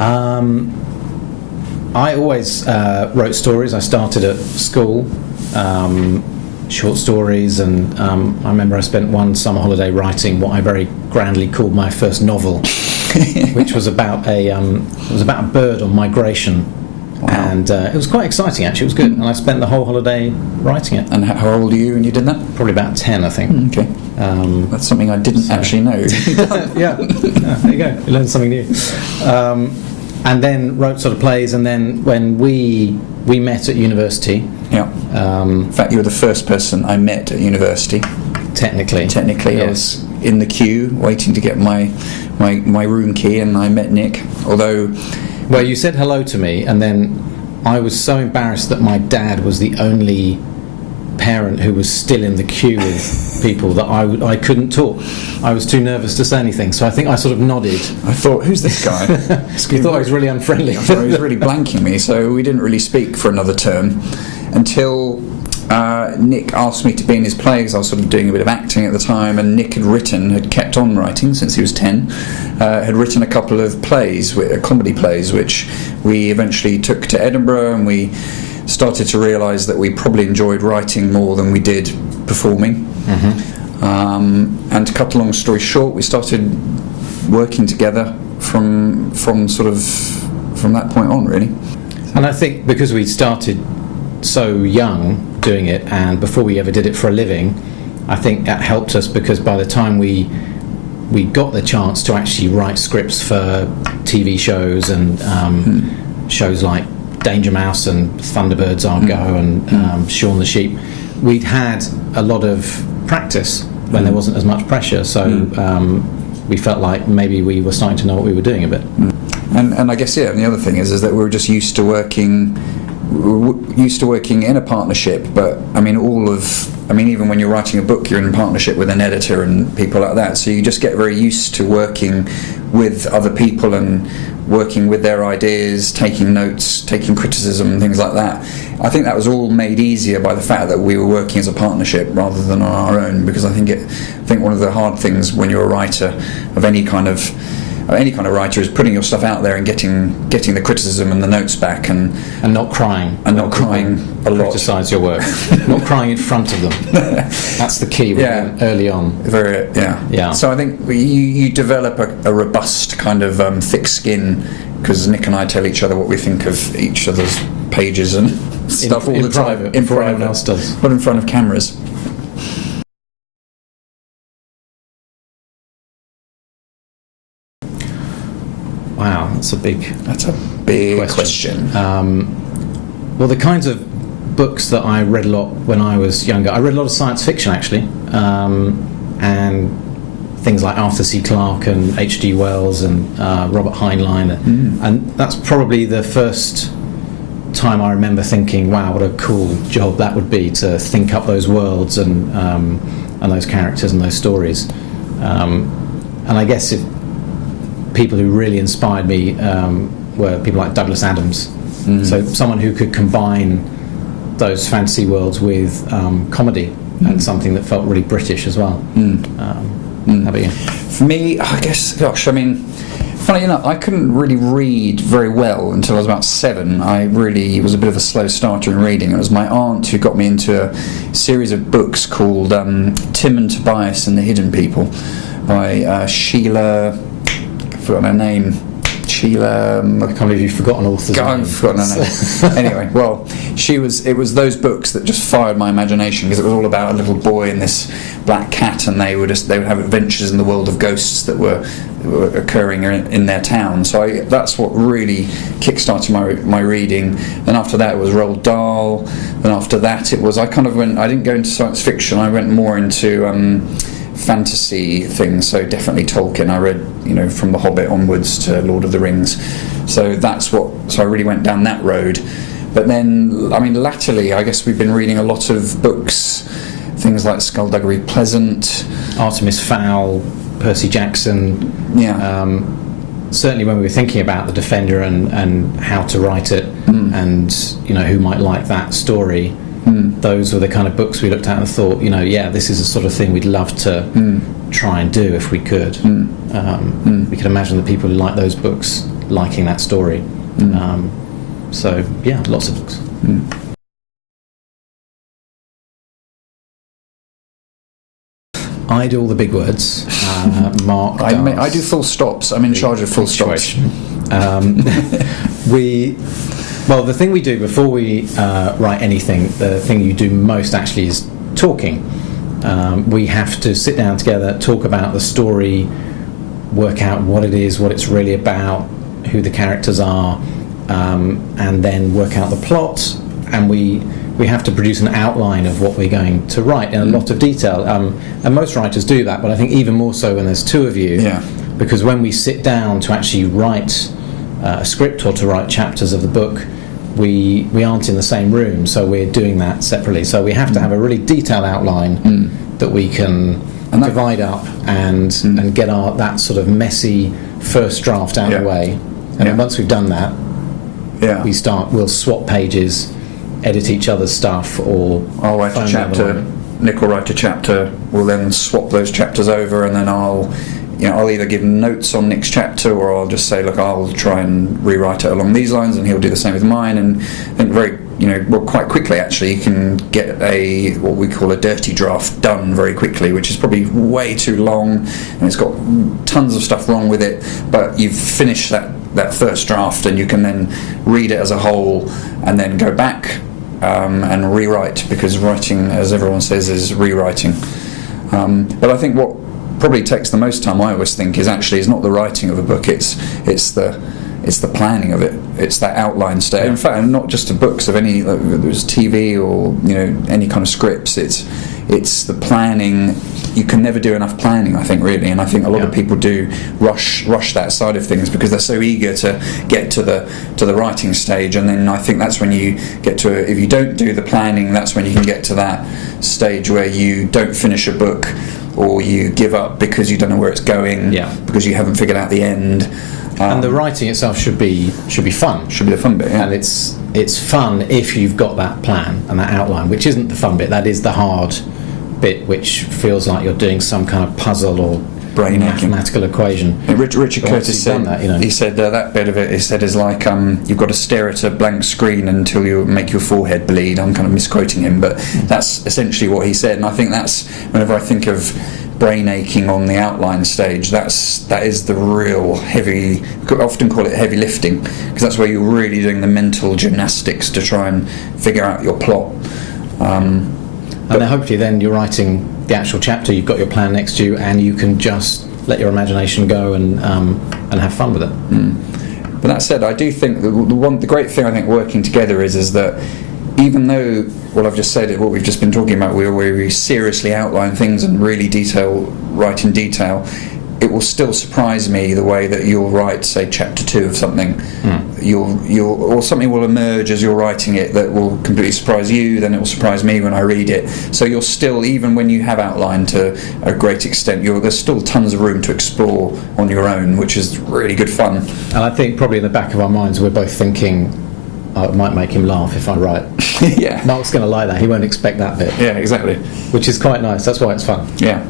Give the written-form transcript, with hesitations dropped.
I always wrote stories. I started at school, short stories, and I remember I spent one summer holiday writing what I very grandly called my first novel, which was about a bird on migration. Wow. And it was quite exciting, actually. It was good, and I spent the whole holiday writing it. And how old are you when you did that? Probably about 10, I think. Okay. That's something I didn't actually know. Yeah, there you go. You learned something new. And then wrote sort of plays, and then when we met at university. Yeah. In fact, you were the first person I met at university. Technically, yes. I was in the queue waiting to get my room key, and I met Nick. Although, well, you said hello to me, and then I was so embarrassed that my dad was the only parent who was still in the queue with people that I couldn't talk. I was too nervous to say anything, so I think I sort of nodded. I thought, who's this guy? You thought I was really unfriendly. I thought he was really blanking me, so we didn't really speak for another term until Nick asked me to be in his plays. I was sort of doing a bit of acting at the time, and Nick had kept on writing since he was 10, had written a couple of plays, comedy plays, which we eventually took to Edinburgh, and we started to realise that we probably enjoyed writing more than we did performing. And to cut a long story short, we started working together from that point on, really. And I think because we started so young doing it, and before we ever did it for a living, I think that helped us, because by the time we got the chance to actually write scripts for TV shows and shows like Danger Mouse and Thunderbirds Go and Shaun the Sheep, we'd had a lot of practice when there wasn't as much pressure, so we felt like maybe we were starting to know what we were doing a bit. And I guess, and the other thing is that we were just used to working in a partnership. But even when you're writing a book, you're in partnership with an editor and people like that, so you just get very used to working with other people and working with their ideas, taking notes, taking criticism and things like that. I think that was all made easier by the fact that we were working as a partnership rather than on our own, because I think one of the hard things when you're a writer of any kind of writer is putting your stuff out there and getting the criticism and the notes back, and not crying a lot. Criticise your work, not crying in front of them. That's the key. Early on. Yeah. So I think you develop a robust kind of thick skin, because Nick and I tell each other what we think of each other's pages and stuff all the time. In private, everyone else does. But in front of cameras. Wow, that's a big question. Well, the kinds of books that I read a lot when I was younger, I read a lot of science fiction, actually, and things like Arthur C. Clarke and H.G. Wells and Robert Heinlein, and that's probably the first time I remember thinking, wow, what a cool job that would be to think up those worlds and those characters and those stories. And I guess people who really inspired me were people like Douglas Adams. So someone who could combine those fantasy worlds with comedy and something that felt really British as well. How about you? For me, I guess, funny enough, I couldn't really read very well until I was about 7. I really was a bit of a slow starter in reading. It was my aunt who got me into a series of books called Tim and Tobias and the Hidden People by Sheila... I've forgotten her name. Sheila... I can't believe you've forgotten author's name. I've forgotten her name. Anyway, well, it was those books that just fired my imagination, because it was all about a little boy and this black cat, and they would have adventures in the world of ghosts that were occurring in their town. So that's what really kick-started my reading. Then after that it was Roald Dahl. Then after that it was... I didn't go into science fiction, I went more into... fantasy things, so definitely Tolkien. I read, from The Hobbit onwards to Lord of the Rings. So I really went down that road. But then, latterly, I guess we've been reading a lot of books, things like Skullduggery Pleasant, Artemis Fowl, Percy Jackson. Certainly when we were thinking about The Defender and how to write it, and who might like that story, those were the kind of books we looked at and thought, this is the sort of thing we'd love to try and do if we could. We could imagine that people who like those books liking that story. So yeah, lots of books. I do all the big words. Mark I do full stops. I'm in charge of full stops. Well, the thing we do before we write anything, the thing you do most actually is talking. We have to sit down together, talk about the story, work out what it is, what it's really about, who the characters are, and then work out the plot. And we have to produce an outline of what we're going to write in a lot of detail. And most writers do that, but I think even more so when there's two of you. Yeah. Because when we sit down to actually write a script or to write chapters of the book, we aren't in the same room, so we're doing that separately. So we have to have a really detailed outline that we can divide up and get that sort of messy first draft out of the way. And then once we've done that, we'll swap pages, edit each other's stuff, or I'll write a chapter, Nick will write a chapter, we'll then swap those chapters over, and then I'll either give notes on Nick's chapter, or I'll just say, look, I'll try and rewrite it along these lines, and he'll do the same with mine. And I think quite quickly actually you can get what we call a dirty draft done very quickly, which is probably way too long and it's got tons of stuff wrong with it, but you've finished that first draft, and you can then read it as a whole and then go back and rewrite, because writing, as everyone says, is rewriting. But I think what probably takes the most time, I always think, is not the writing of a book, it's the planning of it. It's that outline stage. In fact, not just to books, of any, there's TV or any kind of scripts, it's the planning. You can never do enough planning, I think, really, and I think a lot of people do rush that side of things because they're so eager to get to the writing stage, and then I think that's when you get to, if you don't do the planning, that's when you can get to that stage where you don't finish a book, or you give up because you don't know where it's going, because you haven't figured out the end. And the writing itself should be fun. Should be the fun bit, yeah. And it's fun if you've got that plan and that outline, which isn't the fun bit. That is the hard bit, which feels like you're doing some kind of puzzle or brain mathematical equation. Richard Curtis said that, he said that bit of it, is like you've got to stare at a blank screen until you make your forehead bleed. I'm kind of misquoting him, but that's essentially what he said. And I think that's, whenever I think of brain aching on the outline stage, that is the real heavy, I often call it heavy lifting, because that's where you're really doing the mental gymnastics to try and figure out your plot. And then hopefully then you're writing the actual chapter, you've got your plan next to you, and you can just let your imagination go and have fun with it. But that said, I do think the great thing I think working together is that even though what I've just said, what we've just been talking about, where we seriously outline things and really write in detail, it will still surprise me the way that you'll write, say, chapter 2 of something. Or something will emerge as you're writing it that will completely surprise you, then it will surprise me when I read it. So you're still, even when you have outlined to a great extent, there's still tons of room to explore on your own, which is really good fun. And I think probably in the back of our minds we're both thinking, it might make him laugh if I write. Yeah. Mark's going to like that, he won't expect that bit. Yeah, exactly. Which is quite nice, that's why it's fun. Yeah.